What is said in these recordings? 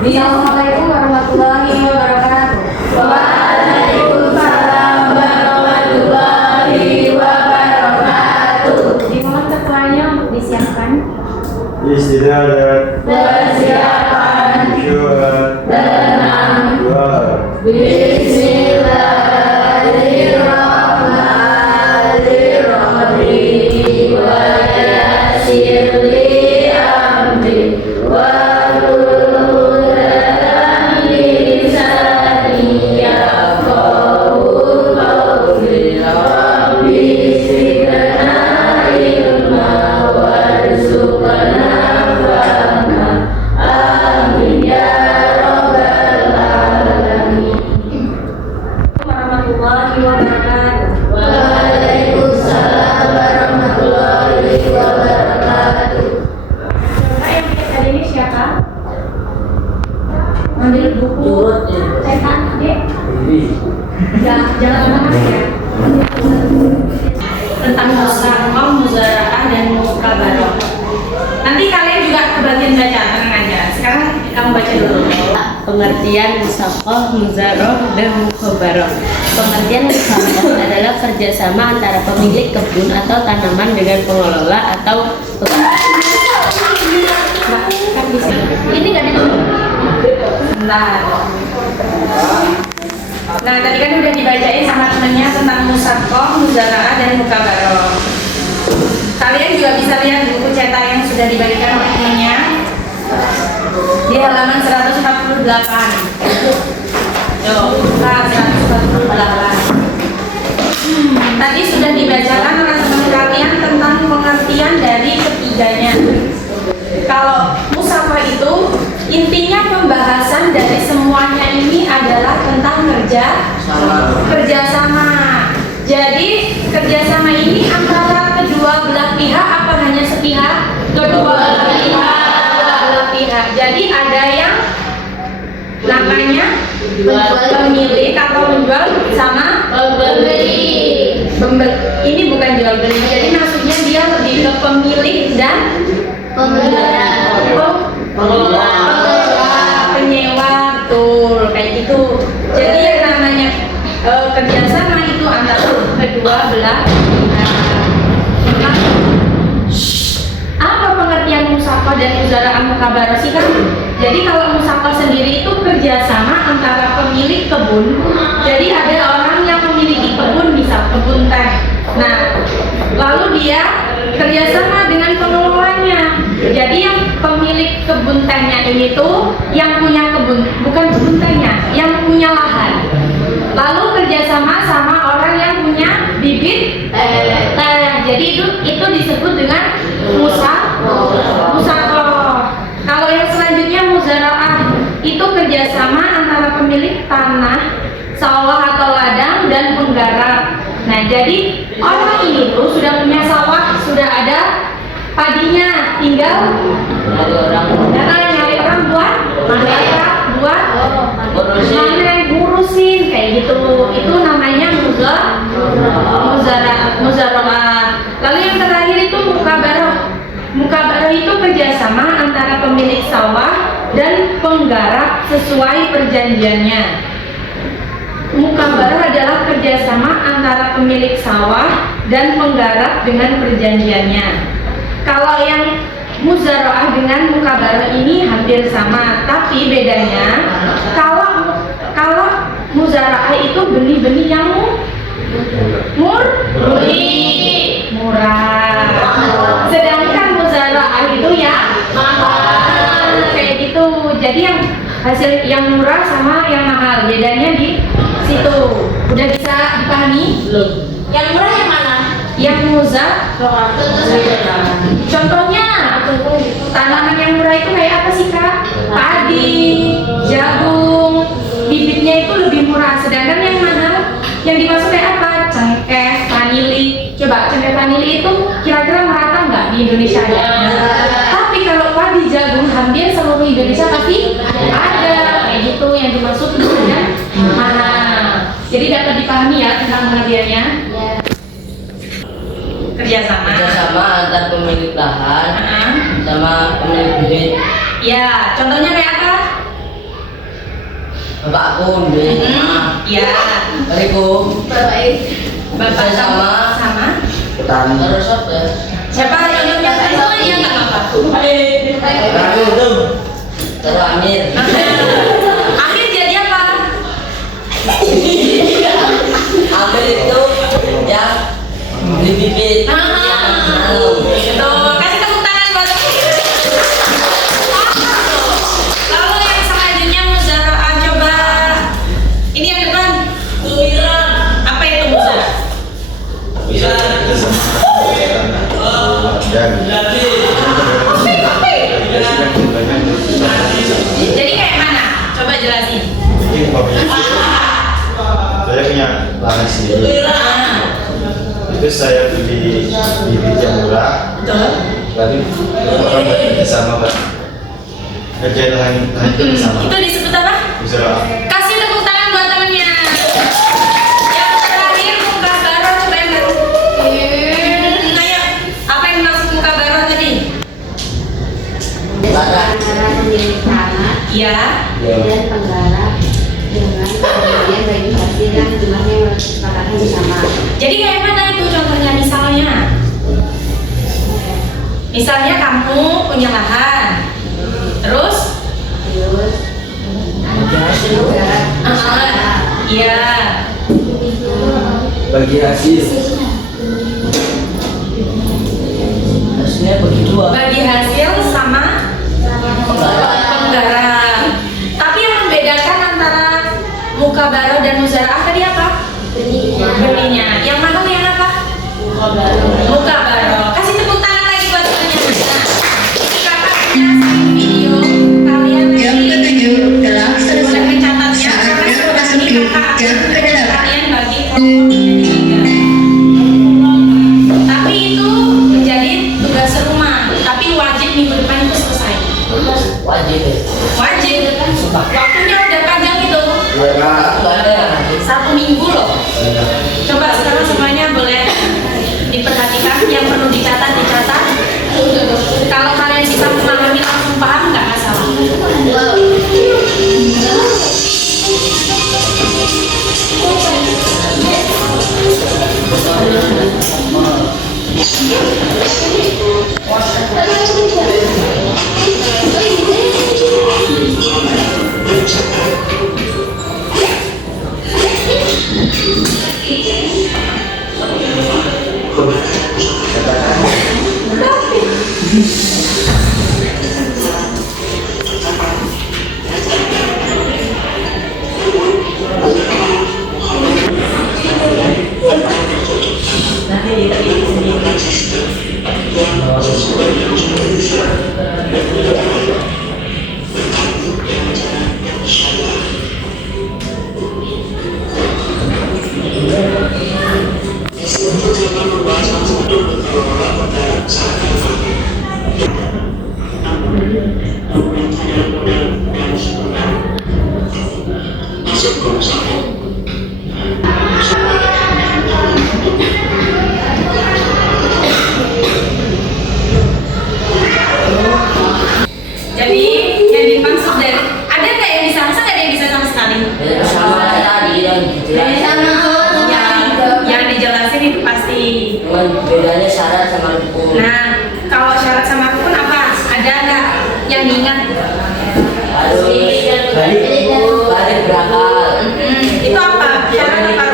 Assalamualaikum warahmatullahi wabarakatuh. Waalaikumsalam warahmatullahi wabarakatuh. Dimohon ketuanya untuk disiapkan. Istirahat. Persiapan. Syuhat. Tenang. Doa. Bismillahirrahmanirrahim. Wa yassir li amri wa hlul 'uqdatam min lisani yafqahu qawli. Rabbi zidna ilma warzuqna fahma. Amin ya rabbal alamin. Warahmatullahi wabarakatuh. Waalaikumsalam warahmatullahi wabarakatuh. Coba yang kita kali ini siapa? Ambil buku. Cetak, Dek. Jangan lama-lama ya. Tentang musyawarah, muzaraah dan mukabarah. Nanti kalian juga kebagian baca, tenang aja. Sekarang kamu baca dulu. Pengertian musyawarah, muzarah, dan mukabarah. Pengertian musyawarah adalah kerjasama antara pemilik kebun atau tanaman dengan pengelola atau Kan di sini. ini nggak ditulis. Bentar. Nah, tadi kan udah dibacain sama temennya tentang musyawarah, muzaraah, dan mukabarah. Kalian juga bisa lihat di buku cetak yang sudah dibagikan oleh temennya di halaman 148. Tuh, buka 148. Tadi sudah dibacakan oleh teman kalian tentang pengertian dari ketiganya. Kalau musyawarah itu intinya pembahasan dari semuanya ini adalah tentang kerjasama. Jadi kerjasama ini antara kedua belah pihak apa hanya sepihak? Kedua belah pihak. Jadi ada yang namanya pemilik atau menjual sama Pembeli. ini bukan jual beli. Jadi maksudnya dia lebih ke pemilik dan Pengelola. penyewa, betul kayak gitu. Jadi yang namanya kerjasama itu antara kedua belah pihak. Nah, apa pengertian musyawarah dan muzaraah mukabarah sih kan? Jadi kalau musyawarah sendiri itu kerjasama antara pemilik kebun. Jadi ada orang yang memiliki kebun, misal kebun teh. Nah, lalu dia kerjasama dengan pengelolanya. Jadi yang pemilik kebun tehnya ini tuh yang punya kebun, bukan kebun tehnya, yang punya lahan. Lalu kerjasama sama orang yang punya bibit teh. Jadi itu disebut dengan musyawarah. Kalau yang selanjutnya muzaraah itu kerjasama antara pemilik tanah, sawah atau ladang dan penggarap. Nah, jadi orang ini tuh sudah punya sawah, sudah ada padinya, tinggal nyari orang buat ngurusin kayak gitu. Itu namanya muzaraah. Lalu yang terakhir itu mukabarah. Mukabarah itu kerjasama antara pemilik sawah dan penggarap sesuai perjanjiannya. Mukabarah adalah kerjasama antara pemilik sawah dan penggarap dengan perjanjiannya. Kalau yang muzaraah dengan mukabarah ini hampir sama, tapi bedanya kalau muzaraah itu benih-benih yang murah. Sedangkan muzaraah itu ya mahal kayak gitu. Jadi yang hasil yang murah sama yang mahal bedanya di situ. Udah bisa dipahami? Belum. Yang murah yang mana? Yang muzaraah. Contohnya tanaman yang murah itu kayak apa sih Kak? Padi, jagung, bibitnya itu lebih murah. Sedangkan yang mahal yang dimaksud kayak apa? Cengkeh, vanili. Coba cengkeh vanili itu kira-kira merata nggak di Indonesia ya? Tapi kalau padi jagung hampir seluruh Indonesia pasti ada. Kayak gitu yang dimaksud dengan mahal. Jadi dapat dipahami ya tentang pengertiannya. Kerjasama Antar pemilik lahan sama pemilik bibit. ya, contohnya kayak apa? tahun di Ya. Assalamualaikum. Bapak Sama. sama. Petani. Terus apa? Siapa yang ya nggak apa-apa. Petani itu. Terus Amir. Akhir jadi apa? Amir itu yang beli bibit. Tuh, kasih tepuk tangan buat lalu yang selanjutnya Muzara'ah, coba ini yang depan. Apa itu Muzara'ah? Jadi kayak mana? Coba jelasin. Saya punya lahan sendiri. Itu saya beli bibit yang murah. Betul. Lalu orang bekerja sama, Pak. Kerjaan lahan itu bersama. Itu disebut apa? Muzara'ah. Kasih tepuk tangan buat temennya. Yang terakhir muka baru, coba yang baru. Ayo, apa yang dimaksud muka baru tadi? Barang. Antara pemilik tanah Iya. dan penggarap dengan pembagian bagi hasil dan jumlahnya yang disepakati bersama. Jadi kayak mana itu contohnya misalnya? Misalnya kamu punya lahan, terus? Terus Iya. Bagi hasil. Hasilnya begitu. Bagi hasil sama penggarap. Tapi yang membedakan antara muka baru dan Muzara'ah tadi apa? Belinya. Yang mahal yang apa? Muka baru. Kasih tepuk tangan lagi buat temannya. Nah, ini kakak punya video. Kalian nanti boleh mencatatnya karena setelah ini kakak akan kalian bagi kelompok menjadi 3. Tapi itu menjadi tugas rumah. Tapi wajib minggu depan itu selesai. Wajib. Wajib. Waktunya udah panjang itu. Itu ada. 1 minggu loh. Coba sekarang semuanya boleh diperhatikan, yang perlu dicatat. Kalau kalian bisa memahami langsung paham nggak masalah. Jadi yang dimaksud dari ada nggak yang bisa, masa nggak ada yang bisa sama sekali? Sama kayak tadi yang jelas. Yang dijelasin itu pasti. Cuman bedanya syarat sama rukun. Nah, kalau syarat sama rukun apa? Ada nggak yang diingat? Harus balik berakal. Itu apa? Syarat apa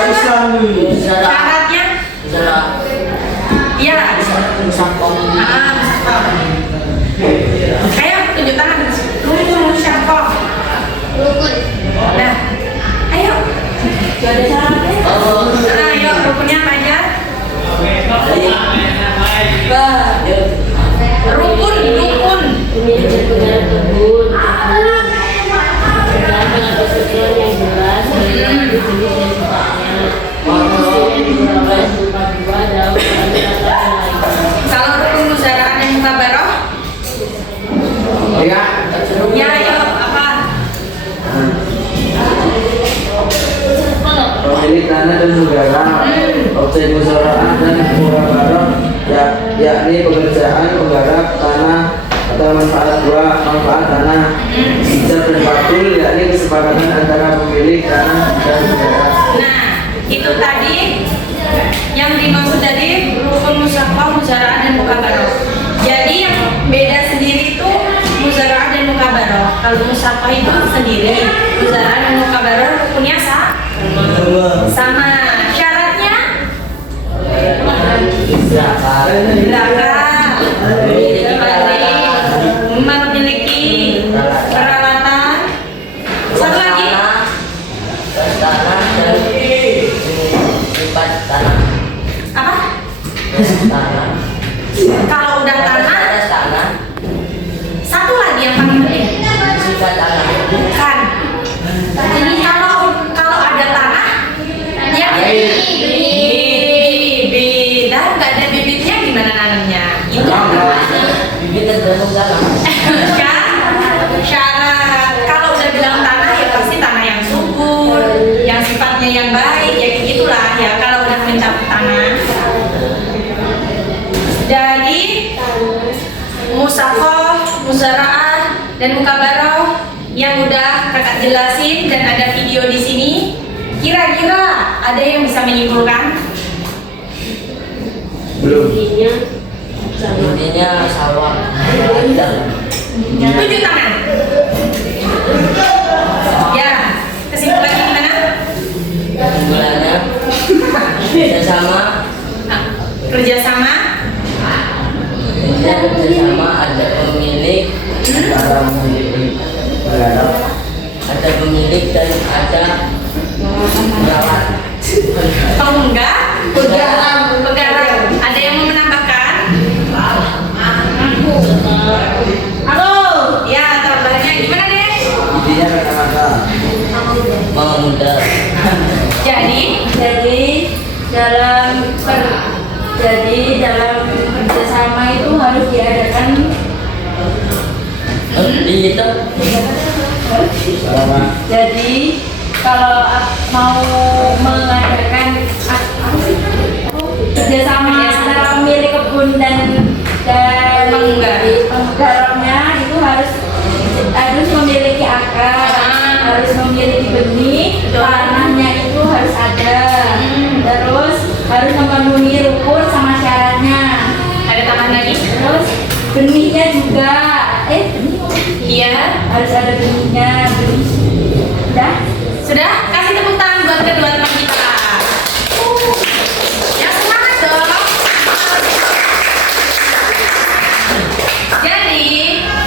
rukun? Syaratnya? Misalnya Iya. musafah. Musafah. Ayo tunjuk tangan. Rukun musafah. Nah, ayo. Ada syaratnya? Ayo rukunnya apa aja? Rukun. pemilik dan penggarap kebun dan dengan persetujuan yang jelas mengenai jenis dan sifatnya. Istilah beberapa berupa dua dalam peraturan lain. Kalau rukun Muzara'ah dan mukabaroh? Ya. Ya, ayo apa? Pemilik tanah dan negara, objek musyawarah dan mukabaroh, yakni pekerjaan penggarap tanah atau manfaat tanah, ijab dan fakul kesepakatan antara pemilik tanah dan negara. Nah, itu tadi yang dimaksud dari rukun musyawarah, muzara'ah dan mukabaroh. Jadi yang beda sendiri itu muzara'ah dan mukabaroh. Kalau musyawarah itu sendiri, muzara'ah dan mukabaroh rukunnya sama. Syaratnya memiliki peralatan. Satu lagi. Tanah dan sifat tanah. Apa? Tanah. Kalau udah tanah, Atas tanah. satu lagi yang paling penting. Sifat tanah. Bukan. Jadi kalau ada tanah, ya bibit. Dah nggak ada bibitnya gimana nanamnya? Itu Bibit tergantung tanah. kan syarat. Kalau udah bilang tanah ya pasti tanah yang subur, yang sifatnya yang baik, ya kayak gitulah ya. Kalau udah mencakup tanah. Jadi musyawarah, muzara'ah dan mukabaroh yang udah kakak jelasin dan ada video di sini. Kira-kira ada yang bisa menyimpulkan? Belum. Intinya sawah. Tunjuk tangan. Ya, kesimpulannya gimana? Kesimpulannya kerjasama. Nah, kerjasama. Kerjasama ada pemilik, Antara pemilik negara. ada pemilik dan ada perawat. Pegarap. Ada yang mau menambahkan? Halo. Ya, tambahnya gimana deh? Intinya kata-kata. Memudah. Jadi dalam kerjasama itu harus diadakan Di itu Selamat. jadi kalau mau mengadakan kerjasama antara pemilik kebun dan penggarapnya itu harus memiliki akar, harus memiliki benih, tanahnya itu harus ada, terus harus memenuhi rukun sama syaratnya. ada tambahan lagi? Terus benihnya juga, Iya. harus ada benihnya, benih. Udah? Sudah? Kasih tepuk tangan buat kedua teman kita. Yang semangat dong. Jadi,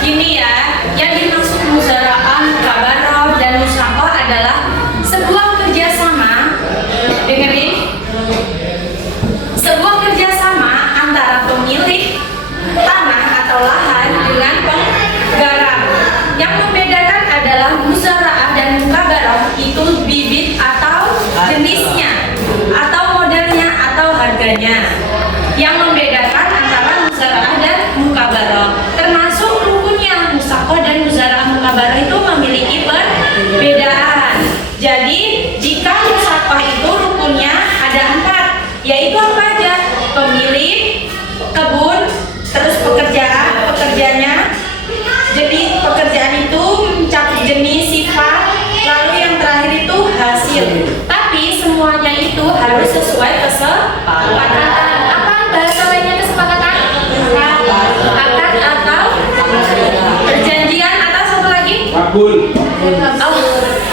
gini ya, yang dimaksud muzara'ah, mukabaroh, dan musyawarah adalah sebuah kerjasama. Dengerin. Sebuah kerjasama antara pemilik tanah atau lahan dengan penggarap. Yang membedakan adalah muzara'ah dan mukabaroh itu bibit atau jenisnya, atau modelnya atau harganya. Yang membedakan antara muzara'ah dan mukabaroh, termasuk rukunnya. Musyawarah dan muzara'ah mukabaroh itu memiliki perbedaan. Jadi jika musyawarah itu rukunnya ada 4, yaitu apa aja? Pemilik kebun, terus pekerjanya. Jadi pekerjaan itu mencakup jenis, sifat, lalu yang terakhir itu hasil. Tapi semuanya itu harus sesuai kesepakatan. Apa bahasa lainnya kesepakatan? Akad atau perjanjian atau satu lagi? Kabul. Oh,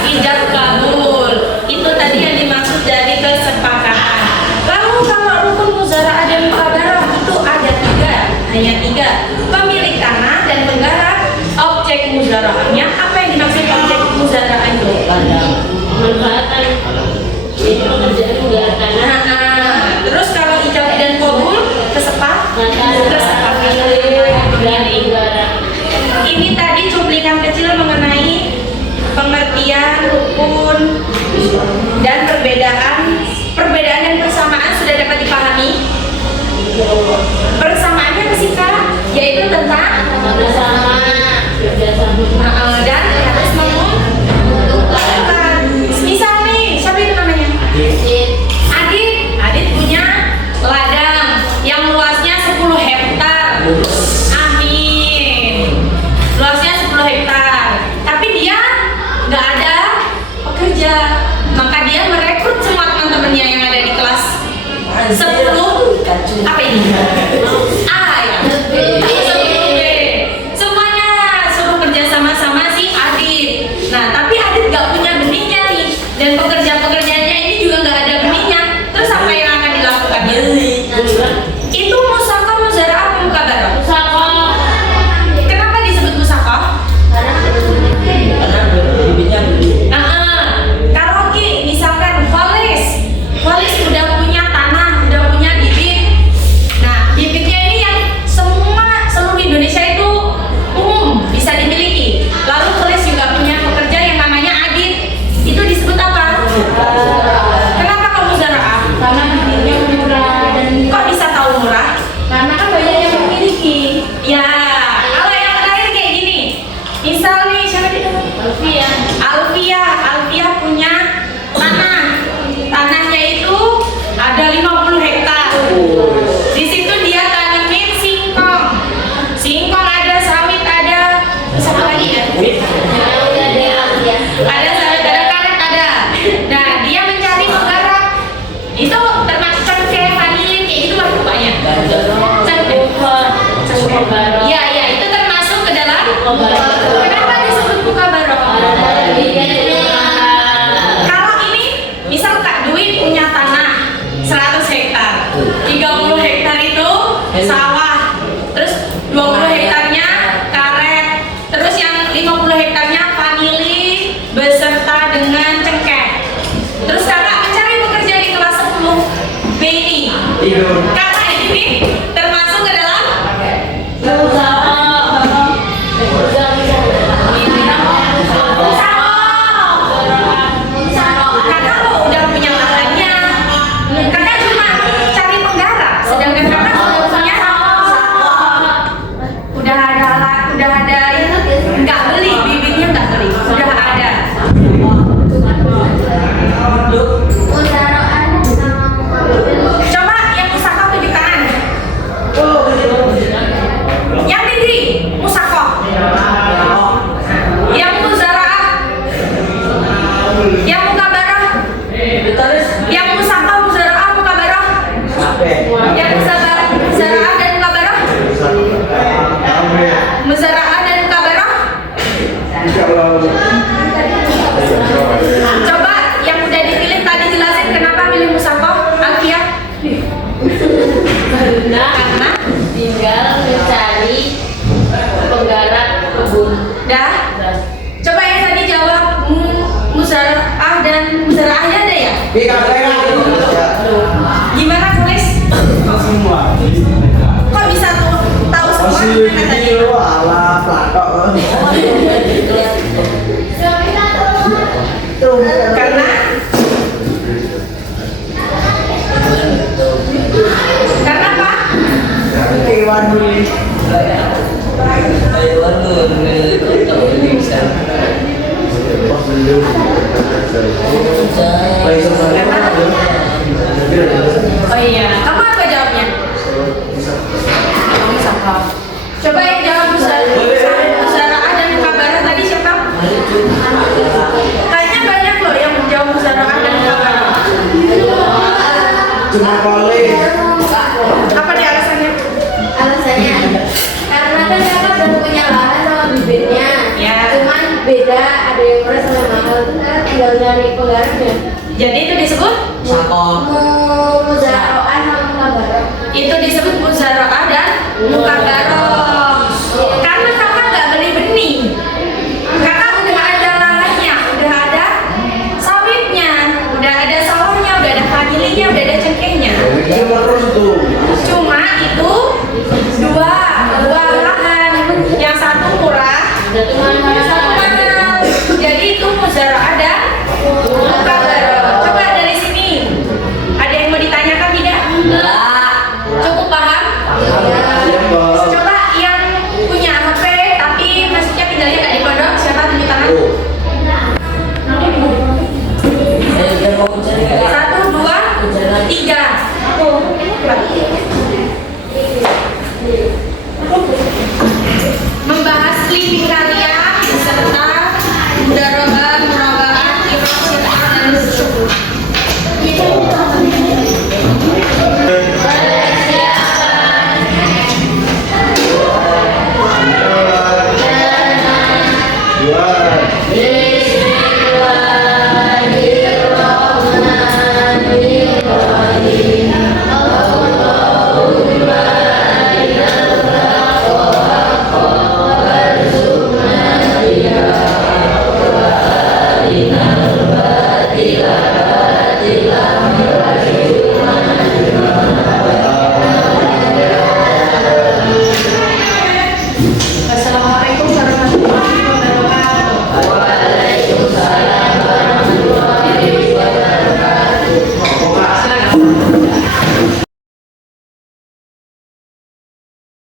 ijab kabul. Itu tadi yang dimaksud dari kesepakatan. Lalu kalau rukun muzara'ah dan mukabaroh itu ada 3, hanya 3. Pemilik tanah dan penggarap. Objek muzara'ahnya, apa yang dimaksud objek muzara'ah itu? Manfaatan. Itu pekerjaan menggarap tanah. Terus kalau ijab dan kabul kesepakatan. Ini tadi cuplikan kecil mengenai pengertian rukun dan perbedaan dan persamaan sudah dapat dipahami. Persamaannya apa sih Kak? Yaitu tentang dan harus mengumpulkan. Misal nih, siapa itu namanya? Adit punya ladang yang luasnya 10 hektar. Amin. Luasnya 10 hektar. Tapi dia nggak ada apa ini? A ya. Semuanya suruh kerja sama-sama si Adit. Nah, tapi Adit gak punya benihnya nih, dan pekerjaan-pekerjaannya ini juga gak ada benihnya. Terus apa yang akan dilakukan? Itu musaqah, muzara'ah, mukabarah. Kenapa disebut musaqah? Kalau misalkan Kholis udah punya tanah, udah punya bibit. Nah, bibitnya ini yang seluruh Indonesia itu umum bisa dimiliki. Lalu Kholis juga punya pekerja yang namanya Adit. Itu disebut apa? Kenapa kok muzara'ah? Karena bibitnya murah dan Kok bisa tahu murah? karena kan banyak yang memiliki. Ya, kalau yang terakhir kayak gini. Misal nih, siapa dia? Alfia punya tanah. Tanahnya itu ada 50 hektar. Di situ dia tanamin singkong. Singkong ada, sawit ada, terus apa lagi ya? Ada sawit, ada karet ada. Nah, dia mencari penggarap. Itu termasuk cengkeh, vanilin, kayak gitu lah pokoknya. Cengkeh. Iya, itu termasuk ke dalam. Kenapa disebut mukabarah? Kalau ini, misal Kak Dwi punya tanah 100 hektar, 30 hektar itu sawah, terus 20 hektarnya karet, terus yang 50 hektarnya vanili beserta dengan cengkeh. Terus kakak mencari pekerja di kelas 10 B ini. Kakak ini termasuk ke dalam kakak lo udah punya lahannya, kakak cuma cari penggarap, sedangkan kakak sudah punya udah ada alat, udah ada nggak beli bibitnya, nggak beli, udah ada. Coba yang musaqah tunjuk tangan. Yang di kiri musaqah, yang muzara'ah, yang mukabarah, yang musaqah, muzara'ah, mukabarah, yang muzara'ah dan mukabarah, muzara'ah dan mukabarah. Coba yang udah dipilih tadi jelasin kenapa milih musaqah, Alfia. Karena tinggal mencari penggarap kebun. dah. Coba yang tadi jawab muzara'ah dan muzara'ahnya ada ya? Gimana tulis? Kok bisa tahu semua katanya? Karena apa? Oh iya, kamu apa jawabnya? Musaqah. Coba yang jawab muzara'ah dan mukabarah tadi siapa? Kayaknya banyak loh yang menjawab muzara'ah dan mukabarah. Cuma Kholis. Apa dia alasannya? Alasannya karena kan kakak udah punya lahan sama bibitnya. Ya. Cuman beda, ada yang murah sama mahal. Karena tinggal nyari penggarapnya. Jadi itu disebut Muzara'ah sama mukabarah. itu disebut muzara'ah dan mukabarah. Karena kakak nggak beli benih, kakak udah ada lahannya, udah ada sawitnya, udah ada sawahnya, udah ada vanilinya, udah ada cengkehnya. Cuma itu dua lahan, yang satu murah,